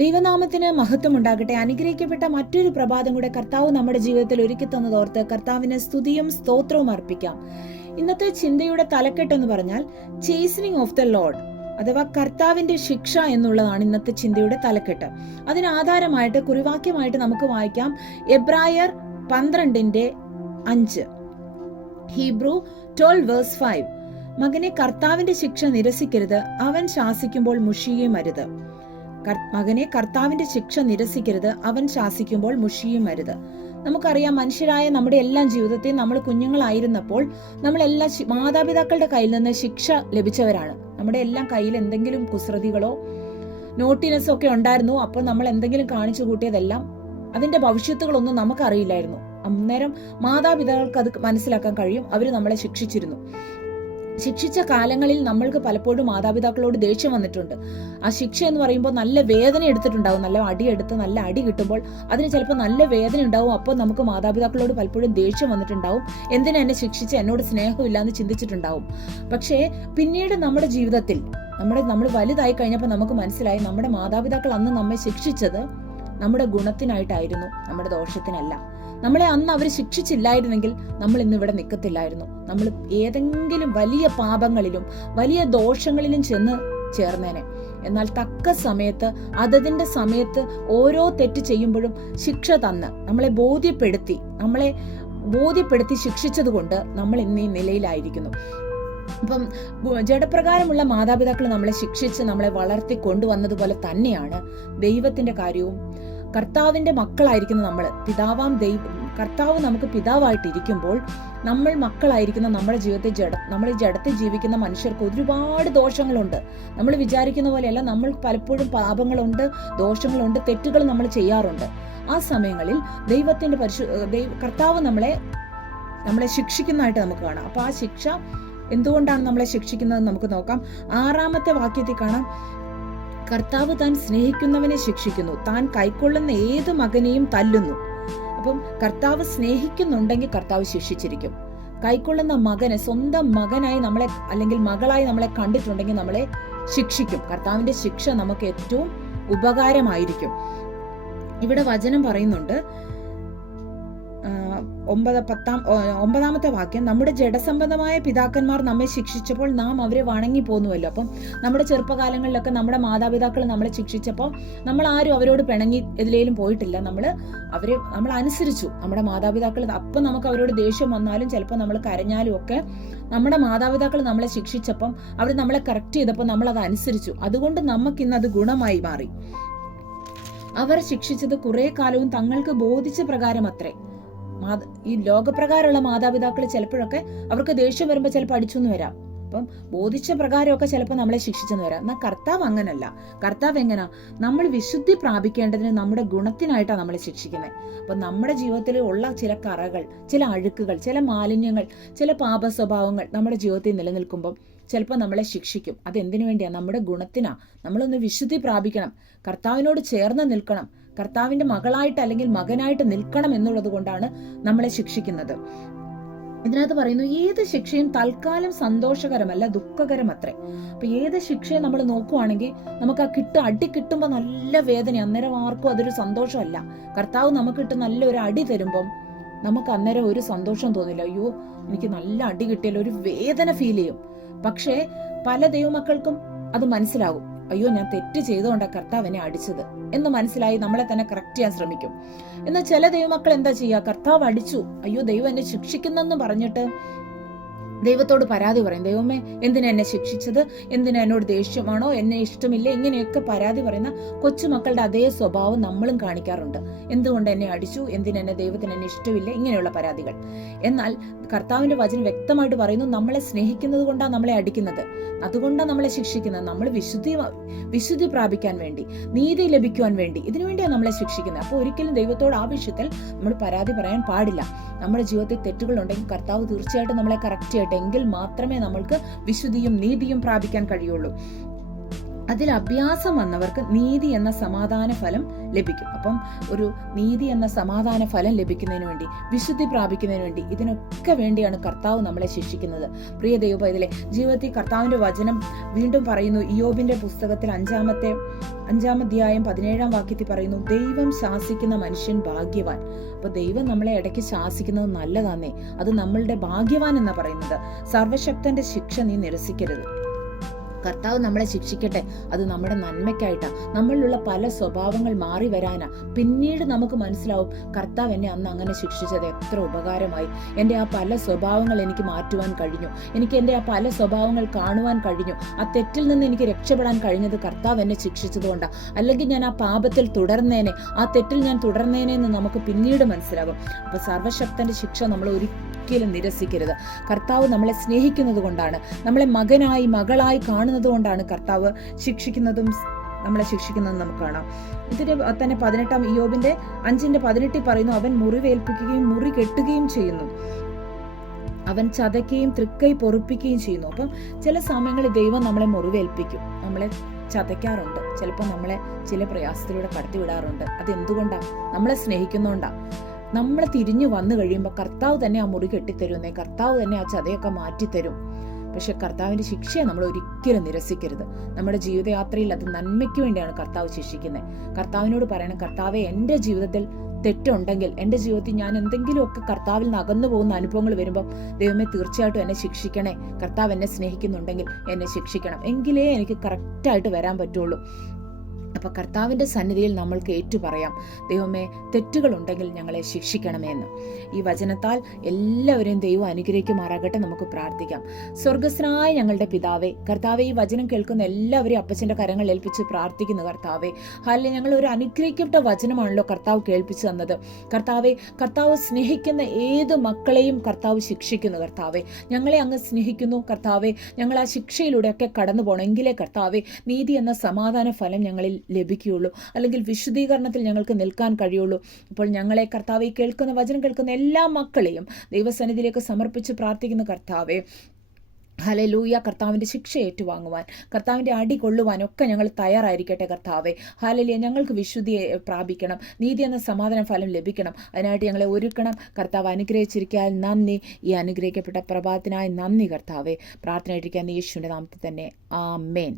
ദൈവനാമത്തിന് മഹത്വം ഉണ്ടാകട്ടെ. അനുഗ്രഹിക്കപ്പെട്ട മറ്റൊരു പ്രഭാതം കൂടെ കർത്താവ് നമ്മുടെ ജീവിതത്തിൽ ഒരുക്കി തന്നതോർത്ത് കർത്താവിന് സ്തുതിയും സ്തോത്രവും അർപ്പിക്കാം. ഇന്നത്തെ ചിന്തയുടെ തലക്കെട്ടെന്ന് പറഞ്ഞാൽ ചേസനിങ് ഓഫ് ദ ലോർഡ്, അഥവാ കർത്താവിന്റെ ശിക്ഷ എന്നുള്ളതാണ് ഇന്നത്തെ ചിന്തയുടെ തലക്കെട്ട്. അതിനാധാരമായിട്ട് കുറിവാക്യമായിട്ട് നമുക്ക് വായിക്കാം എബ്രായർ 12:5, ഹീബ്രു 12:5. മകനെ, കർത്താവിന്റെ ശിക്ഷ നിരസിക്കരുത്, അവൻ ശാസിക്കുമ്പോൾ മുഷിയും അരുത്. മകനെ, കർത്താവിന്റെ ശിക്ഷ നിരസിക്കരുത്, അവൻ ശാസിക്കുമ്പോൾ മുഷിയും അരുത്. നമുക്കറിയാം, മനുഷ്യരായ നമ്മുടെ എല്ലാം ജീവിതത്തിൽ നമ്മൾ കുഞ്ഞുങ്ങളായിരുന്നപ്പോൾ നമ്മളെല്ലാം മാതാപിതാക്കളുടെ കയ്യിൽ നിന്ന് ശിക്ഷ ലഭിച്ചവരാണ്. നമ്മുടെ എല്ലാം കയ്യിൽ എന്തെങ്കിലും കുസൃതികളോ നോട്ടിനെസ്സോ ഒക്കെ ഉണ്ടായിരുന്നു. അപ്പോൾ നമ്മൾ എന്തെങ്കിലും കാണിച്ചു കൂട്ടിയതെല്ലാം അതിന്റെ ഭവിഷ്യത്തുകളൊന്നും നമുക്കറിയില്ലായിരുന്നു. അന്നേരം മാതാപിതാക്കൾക്ക് അത് മനസ്സിലാക്കാൻ കഴിയും. അവർ നമ്മളെ ശിക്ഷിച്ചിരുന്നു. ശിക്ഷിച്ച കാലങ്ങളിൽ നമ്മൾക്ക് പലപ്പോഴും മാതാപിതാക്കളോട് ദേഷ്യം വന്നിട്ടുണ്ട്. ആ ശിക്ഷ എന്ന് പറയുമ്പോൾ നല്ല വേദന എടുത്തിട്ടുണ്ടാവും. നല്ല അടിയെടുത്ത് നല്ല അടി കിട്ടുമ്പോൾ അതിന് ചിലപ്പോൾ നല്ല വേദന ഉണ്ടാവും. അപ്പോൾ നമുക്ക് മാതാപിതാക്കളോട് പലപ്പോഴും ദേഷ്യം വന്നിട്ടുണ്ടാവും. എന്തിനാ എന്നെ ശിക്ഷിച്ച്, എന്നോട് സ്നേഹമില്ല എന്ന് ചിന്തിച്ചിട്ടുണ്ടാവും. പക്ഷേ പിന്നീട് നമ്മുടെ ജീവിതത്തിൽ നമ്മൾ വലുതായി കഴിഞ്ഞപ്പോൾ നമുക്ക് മനസ്സിലായി, നമ്മുടെ മാതാപിതാക്കൾ അന്ന് നമ്മെ ശിക്ഷിച്ചത് നമ്മുടെ ഗുണത്തിനായിട്ടായിരുന്നു, നമ്മുടെ ദോഷത്തിനല്ല. നമ്മളെ അന്ന് അവർ ശിക്ഷിച്ചില്ലായിരുന്നെങ്കിൽ നമ്മൾ ഇന്ന് ഇവിടെ നിൽക്കത്തില്ലായിരുന്നു. നമ്മൾ ഏതെങ്കിലും വലിയ പാപങ്ങളിലും വലിയ ദോഷങ്ങളിലും ചെന്ന് ചേർന്നേനെ. എന്നാൽ തക്ക സമയത്ത് അതതിന്റെ സമയത്ത് ഓരോ തെറ്റ് ചെയ്യുമ്പോഴും ശിക്ഷ തന്ന് നമ്മളെ ബോധ്യപ്പെടുത്തി ശിക്ഷിച്ചത് കൊണ്ട് നമ്മൾ ഇന്ന് ഈ നിലയിലായിരിക്കുന്നു. അപ്പം ജഡപ്രകാരമുള്ള മാതാപിതാക്കൾ നമ്മളെ ശിക്ഷിച്ച് നമ്മളെ വളർത്തി കൊണ്ടുവന്നതുപോലെ തന്നെയാണ് ദൈവത്തിന്റെ കാര്യവും. കർത്താവിന്റെ മക്കളായിരിക്കുന്ന കർത്താവ് നമുക്ക് പിതാവായിട്ടിരിക്കുമ്പോൾ നമ്മൾ മക്കളായിരിക്കുന്ന നമ്മുടെ ജീവിതത്തിൽ നമ്മൾ ജഡത്തിൽ ജീവിക്കുന്ന മനുഷ്യർക്ക് ഒരുപാട് ദോഷങ്ങളുണ്ട്. നമ്മൾ വിചാരിക്കുന്ന പോലെയല്ല, നമ്മൾ പലപ്പോഴും പാപങ്ങളുണ്ട്, ദോഷങ്ങളുണ്ട്, തെറ്റുകൾ നമ്മൾ ചെയ്യാറുണ്ട്. ആ സമയങ്ങളിൽ ദൈവത്തിന്റെ കർത്താവ് നമ്മളെ ശിക്ഷിക്കുന്നതായിട്ട് നമുക്ക് കാണാം. അപ്പൊ ആ ശിക്ഷ എന്തുകൊണ്ടാണ് നമ്മളെ ശിക്ഷിക്കുന്നത് നമുക്ക് നോക്കാം. 6-ാമത്തെ വാക്യത്തിൽ കാണാം, കർത്താവ് താൻ സ്നേഹിക്കുന്നവനെ ശിക്ഷിക്കുന്നു, താൻ കൈക്കൊള്ളുന്ന ഏത് മകനെയും തല്ലുന്നു. അപ്പം കർത്താവ് സ്നേഹിക്കുന്നുണ്ടെങ്കിൽ കർത്താവ് ശിക്ഷിച്ചിരിക്കും. കൈക്കൊള്ളുന്ന മകനെ, സ്വന്തം മകനായി നമ്മളെ അല്ലെങ്കിൽ മകളായി നമ്മളെ കണ്ടിട്ടുണ്ടെങ്കിൽ നമ്മളെ ശിക്ഷിക്കും. കർത്താവിന്റെ ശിക്ഷ നമുക്ക് ഏറ്റവും ഉപകാരമായിരിക്കും. ഇവിടെ വചനം പറയുന്നുണ്ട്, 9-10 വാക്യം, നമ്മുടെ ജഡസംബന്ധമായ പിതാക്കന്മാർ നമ്മെ ശിക്ഷിച്ചപ്പോൾ നാം അവരെ വണങ്ങി പോന്നുവല്ലോ. അപ്പം നമ്മുടെ ചെറുപ്പകാലങ്ങളിലൊക്കെ നമ്മുടെ മാതാപിതാക്കൾ നമ്മളെ ശിക്ഷിച്ചപ്പോൾ നമ്മൾ ആരും അവരോട് പിണങ്ങി എതിലേലും പോയിട്ടില്ല. നമ്മൾ അനുസരിച്ചു നമ്മുടെ മാതാപിതാക്കൾ. അപ്പം നമുക്ക് അവരോട് ദേഷ്യം വന്നാലും ചിലപ്പോൾ നമ്മൾ കരഞ്ഞാലും ഒക്കെ നമ്മുടെ മാതാപിതാക്കൾ നമ്മളെ ശിക്ഷിച്ചപ്പം അവർ നമ്മളെ കറക്റ്റ് ചെയ്തപ്പോൾ നമ്മൾ അത് അനുസരിച്ചു. അതുകൊണ്ട് നമുക്കിന്നത് ഗുണമായി മാറി. അവർ ശിക്ഷിച്ചത് കുറെ കാലവും തങ്ങൾക്ക് ബോധിച്ച പ്രകാരം അത്രേ. ഈ ലോകപ്രകാരമുള്ള മാതാപിതാക്കൾ ചിലപ്പോഴൊക്കെ അവർക്ക് ദേഷ്യം വരുമ്പോൾ ചിലപ്പോൾ അടിച്ചെന്ന് വരാം. അപ്പം ബോധിച്ച പ്രകാരമൊക്കെ ചിലപ്പോൾ നമ്മളെ ശിക്ഷിച്ചെന്ന് വരാം. എന്നാൽ കർത്താവ് അങ്ങനല്ല. കർത്താവ് എങ്ങനാ? നമ്മൾ വിശുദ്ധി പ്രാപിക്കേണ്ടതിന് നമ്മുടെ ഗുണത്തിനായിട്ടാണ് നമ്മളെ ശിക്ഷിക്കുന്നത്. അപ്പം നമ്മുടെ ജീവിതത്തിൽ ഉള്ള ചില കറകൾ, ചില അഴുക്കുകൾ, ചില മാലിന്യങ്ങൾ, ചില പാപ സ്വഭാവങ്ങൾ നമ്മുടെ ജീവിതത്തിൽ നിലനിൽക്കുമ്പോൾ ചിലപ്പോൾ നമ്മളെ ശിക്ഷിക്കും. അതെന്തിനു വേണ്ടിയാ? നമ്മുടെ ഗുണത്തിനാ. നമ്മളൊന്ന് വിശുദ്ധി പ്രാപിക്കണം, കർത്താവിനോട് ചേർന്ന് നിൽക്കണം, കർത്താവിന്റെ മകളായിട്ട് അല്ലെങ്കിൽ മകനായിട്ട് നിൽക്കണം എന്നുള്ളത് കൊണ്ടാണ് നമ്മളെ ശിക്ഷിക്കുന്നത്. ഇതിനകത്ത് പറയുന്നു, ഏത് ശിക്ഷയും തൽക്കാലം സന്തോഷകരമല്ല, ദുഃഖകരമത്രേ. അപ്പൊ ഏത് ശിക്ഷയും നമ്മൾ നോക്കുവാണെങ്കിൽ നമുക്ക് അടി കിട്ടുമ്പോൾ നല്ല വേദന, അന്നേരം ആർക്കും അതൊരു സന്തോഷമല്ല. കർത്താവ് നമുക്ക് കിട്ടും നല്ലൊരു അടി തരുമ്പം നമുക്ക് അന്നേരം ഒരു സന്തോഷം തോന്നില്ല. അയ്യോ, എനിക്ക് നല്ല അടി കിട്ടിയല്ലോ, ഒരു വേദന ഫീൽ ചെയ്യും. പക്ഷേ പല ദൈവമക്കൾക്കും അത് മനസ്സിലാകും, അയ്യോ ഞാൻ തെറ്റ് ചെയ്തുകൊണ്ടാണ് കർത്താവ് എന്നെ അടിച്ചത് എന്ന് മനസ്സിലായി നമ്മളെ തന്നെ കറക്റ്റ് ചെയ്യാൻ ശ്രമിക്കും. എന്നാൽ ചില ദൈവമക്കൾ എന്താ ചെയ്യുക? കർത്താവ് അടിച്ചു, അയ്യോ ദൈവം എന്നെ ശിക്ഷിക്കുന്നെന്ന് പറഞ്ഞിട്ട് ദൈവത്തോട് പരാതി പറയും. ദൈവമേ, എന്തിനാ എന്നെ ശിക്ഷിച്ചത്? എന്തിനാ എന്നോട് ദേഷ്യമാണോ? എന്നെ ഇഷ്ടമില്ല? ഇങ്ങനെയൊക്കെ പരാതി പറയുന്ന കൊച്ചുമക്കളുടെ അതേ സ്വഭാവം നമ്മളും കാണിക്കാറുണ്ട്. എന്തുകൊണ്ട് എന്നെ അടിച്ചു? എന്തിനെന്നെ ദൈവത്തിന് എന്നെ ഇഷ്ടമില്ല? ഇങ്ങനെയുള്ള പരാതികൾ. എന്നാൽ കർത്താവിന്റെ വചനം വ്യക്തമായിട്ട് പറയുന്നു, നമ്മളെ സ്നേഹിക്കുന്നത് കൊണ്ടാണ് നമ്മളെ അടിക്കുന്നത്, അതുകൊണ്ടാണ് നമ്മളെ ശിക്ഷിക്കുന്നത്. നമ്മൾ വിശുദ്ധി പ്രാപിക്കാൻ വേണ്ടി, നീതി ലഭിക്കുവാൻ വേണ്ടി, ഇതിനുവേണ്ടിയാണ് നമ്മളെ ശിക്ഷിക്കുന്നത്. അപ്പോൾ ഒരിക്കലും ദൈവത്തോട് ആ വിഷയത്തിൽ നമ്മൾ പരാതി പറയാൻ പാടില്ല. നമ്മുടെ ജീവിതത്തിൽ തെറ്റുകൾ ഉണ്ടെങ്കിൽ കർത്താവ് തീർച്ചയായിട്ടും നമ്മളെ കറക്റ്റ് ചെയ്യട്ടെ. എങ്കിൽ മാത്രമേ നമ്മൾക്ക് വിശുദ്ധിയും നീതിയും പ്രാപിക്കാൻ കഴിയുള്ളൂ. അതിൽ അഭ്യാസം വന്നവർക്ക് നീതി എന്ന സമാധാന ഫലം ലഭിക്കും. അപ്പം ഒരു നീതി എന്ന സമാധാന ഫലം ലഭിക്കുന്നതിന് വേണ്ടി, വിശുദ്ധി പ്രാപിക്കുന്നതിന് വേണ്ടി, ഇതിനൊക്കെ വേണ്ടിയാണ് കർത്താവ് നമ്മളെ ശിക്ഷിക്കുന്നത്. പ്രിയ ദൈവപൈതലേ, ജീവിതത്തിൽ കർത്താവിന്റെ വചനം വീണ്ടും പറയുന്നു. ഇയ്യോബിന്റെ പുസ്തകത്തിൽ 5-ാം അധ്യായം 17-ാം വാക്യത്തിൽ പറയുന്നു, ദൈവം ശാസിക്കുന്ന മനുഷ്യൻ ഭാഗ്യവാൻ. അപ്പൊ ദൈവം നമ്മളെ ഇടയ്ക്ക് ശാസിക്കുന്നത് നല്ലതാന്നേ, അത് നമ്മളുടെ ഭാഗ്യവാൻ എന്നാ പറയുന്നത്. സർവശക്തന്റെ ശിക്ഷ നീ നിരസിക്കരുത്. കർത്താവ് നമ്മളെ ശിക്ഷിക്കട്ടെ, അത് നമ്മുടെ നന്മയ്ക്കായിട്ടാ. നമ്മളിലുള്ള പല സ്വഭാവങ്ങൾ മാറി വരാനാ. പിന്നീട് നമുക്ക് മനസ്സിലാവും, കർത്താവ് എന്നെ അന്ന് അങ്ങനെ ശിക്ഷിച്ചത് എത്ര ഉപകാരമായി. എൻ്റെ ആ പല സ്വഭാവങ്ങൾ എനിക്ക് മാറ്റുവാൻ കഴിഞ്ഞു, എനിക്ക് എൻ്റെ ആ പല സ്വഭാവങ്ങൾ കാണുവാൻ കഴിഞ്ഞു. ആ തെറ്റിൽ നിന്ന് എനിക്ക് രക്ഷപ്പെടാൻ കഴിഞ്ഞത് കർത്താവ് എന്നെ ശിക്ഷിച്ചതുകൊണ്ടാണ്. അല്ലെങ്കിൽ ഞാൻ ആ പാപത്തിൽ തുടർന്നേനെ, ആ തെറ്റിൽ ഞാൻ തുടർന്നേനെ എന്ന് നമുക്ക് പിന്നീട് മനസ്സിലാകും. അപ്പൊ സർവശക്തന്റെ ശിക്ഷ നമ്മൾ ഒരിക്കലും നിരസിക്കരുത്. കർത്താവ് നമ്മളെ സ്നേഹിക്കുന്നത് കൊണ്ടാണ്, നമ്മളെ മകനായി മകളായി കാണുന്നത് കൊണ്ടാണ് കർത്താവ് നമ്മളെ ശിക്ഷിക്കുന്നതെന്ന് നമുക്ക് കാണാം. ഇതിന് തന്നെ 18-ാം ഇയ്യോബിന്റെ 5:18 പറയുന്നു, അവൻ മുറിവേൽപ്പിക്കുകയും മുറി കെട്ടുകയും ചെയ്യുന്നു, അവൻ ചതയ്ക്കുകയും തൃക്കൈ പൊറുപ്പിക്കുകയും ചെയ്യുന്നു. അപ്പം ചില സമയങ്ങളിൽ ദൈവം നമ്മളെ മുറിവേൽപ്പിക്കും, നമ്മളെ ചതയ്ക്കാറുണ്ട്, ചിലപ്പോൾ നമ്മളെ ചില പ്രയാസത്തിലൂടെ കടത്തിവിടാറുണ്ട്. അതെന്തുകൊണ്ടാണ്? നമ്മളെ സ്നേഹിക്കുന്നോണ്ടാണ്. നമ്മൾ തിരിഞ്ഞു വന്നു കഴിയുമ്പോൾ കർത്താവ് തന്നെ ആ മുറി കെട്ടിത്തരുന്നേ, കർത്താവ് തന്നെ ആ ചതയൊക്കെ മാറ്റിത്തരും. പക്ഷെ കർത്താവിന്റെ ശിക്ഷയെ നമ്മൾ ഒരിക്കലും നിരസിക്കരുത്. നമ്മുടെ ജീവിതയാത്രയിൽ അത് നന്മയ്ക്ക് വേണ്ടിയാണ് കർത്താവ് ശിക്ഷിക്കുന്നത്. കർത്താവിനോട് പറയണം, കർത്താവെ, എൻ്റെ ജീവിതത്തിൽ തെറ്റുണ്ടെങ്കിൽ, എൻ്റെ ജീവിതത്തിൽ ഞാൻ എന്തെങ്കിലുമൊക്കെ കർത്താവിൽ നിന്ന് അകന്നു പോകുന്ന അനുഭവങ്ങൾ വരുമ്പോൾ, ദൈവമേ തീർച്ചയായിട്ടും എന്നെ ശിക്ഷിക്കണേ. കർത്താവ് എന്നെ സ്നേഹിക്കുന്നുണ്ടെങ്കിൽ എന്നെ ശിക്ഷിക്കണം, എങ്കിലേ എനിക്ക് കറക്റ്റായിട്ട് വരാൻ പറ്റുള്ളൂ. അപ്പൊ കർത്താവിന്റെ സന്നിധിയിൽ നമ്മൾക്ക് ഏറ്റു പറയാം, ദൈവമേ, തെറ്റുകളുണ്ടെങ്കിൽ ഞങ്ങളെ ശിക്ഷിക്കണമേ എന്ന്. ഈ വചനത്താൽ എല്ലാവരെയും ദൈവം അനുഗ്രഹിക്കുമാറാകട്ടെ. നമുക്ക് പ്രാർത്ഥിക്കാം. സ്വർഗസ്നായ ഞങ്ങളുടെ പിതാവേ, കർത്താവെ, ഈ വചനം കേൾക്കുന്ന എല്ലാവരെയും അപ്പച്ചന്റെ കരങ്ങൾ ഏൽപ്പിച്ച് പ്രാർത്ഥിക്കുന്നു. കർത്താവെ, ഹാലെ, ഞങ്ങൾ ഒരു അനുഗ്രഹിക്കപ്പെട്ട വചനമാണല്ലോ കർത്താവ് കേൾപ്പിച്ചു തന്നത്. കർത്താവെ, കർത്താവ് സ്നേഹിക്കുന്ന ഏത് മക്കളെയും കർത്താവ് ശിക്ഷിക്കുന്നു. കർത്താവെ, ഞങ്ങളെ അങ്ങ് സ്നേഹിക്കുന്നു. കർത്താവെ, ഞങ്ങൾ ആ ശിക്ഷയിലൂടെയൊക്കെ കടന്നു പോകണമെങ്കിലേ കർത്താവെ നീതി എന്ന സമാധാന ഫലം ഞങ്ങളിൽ ലഭിക്കുകയുള്ളൂ, അല്ലെങ്കിൽ വിശുദ്ധീകരണത്തിൽ ഞങ്ങൾക്ക് നിൽക്കാൻ കഴിയുള്ളൂ. അപ്പോൾ ഞങ്ങളെ കർത്താവെ, കേൾക്കുന്ന വചനം കേൾക്കുന്ന എല്ലാ മക്കളെയും ദൈവസന്നിധിയിലേക്ക് സമർപ്പിച്ച് പ്രാർത്ഥിക്കുന്ന കർത്താവെ, ഹല്ലേലൂയ, കർത്താവിൻ്റെ ശിക്ഷ ഏറ്റുവാങ്ങുവാൻ, കർത്താവിൻ്റെ അടി കൊള്ളുവാനൊക്കെ ഞങ്ങൾ തയ്യാറായിരിക്കട്ടെ. കർത്താവെ, ഹല്ലേലൂയ, ഞങ്ങൾക്ക് വിശുദ്ധിയെ പ്രാപിക്കണം, നീതി എന്ന സമാധാന ഫലം ലഭിക്കണം. അതിനായിട്ട് ഞങ്ങളെ ഒരുക്കണം. കർത്താവ് അനുഗ്രഹിച്ചിരിക്കാൻ നന്ദി. ഈ അനുഗ്രഹിക്കപ്പെട്ട പ്രഭാതത്തിനായി നന്ദി കർത്താവെ. പ്രാർത്ഥന ഇരിക്കാൻ യേശുവിൻ്റെ നാമത്തിൽ തന്നെ. ആമേൻ.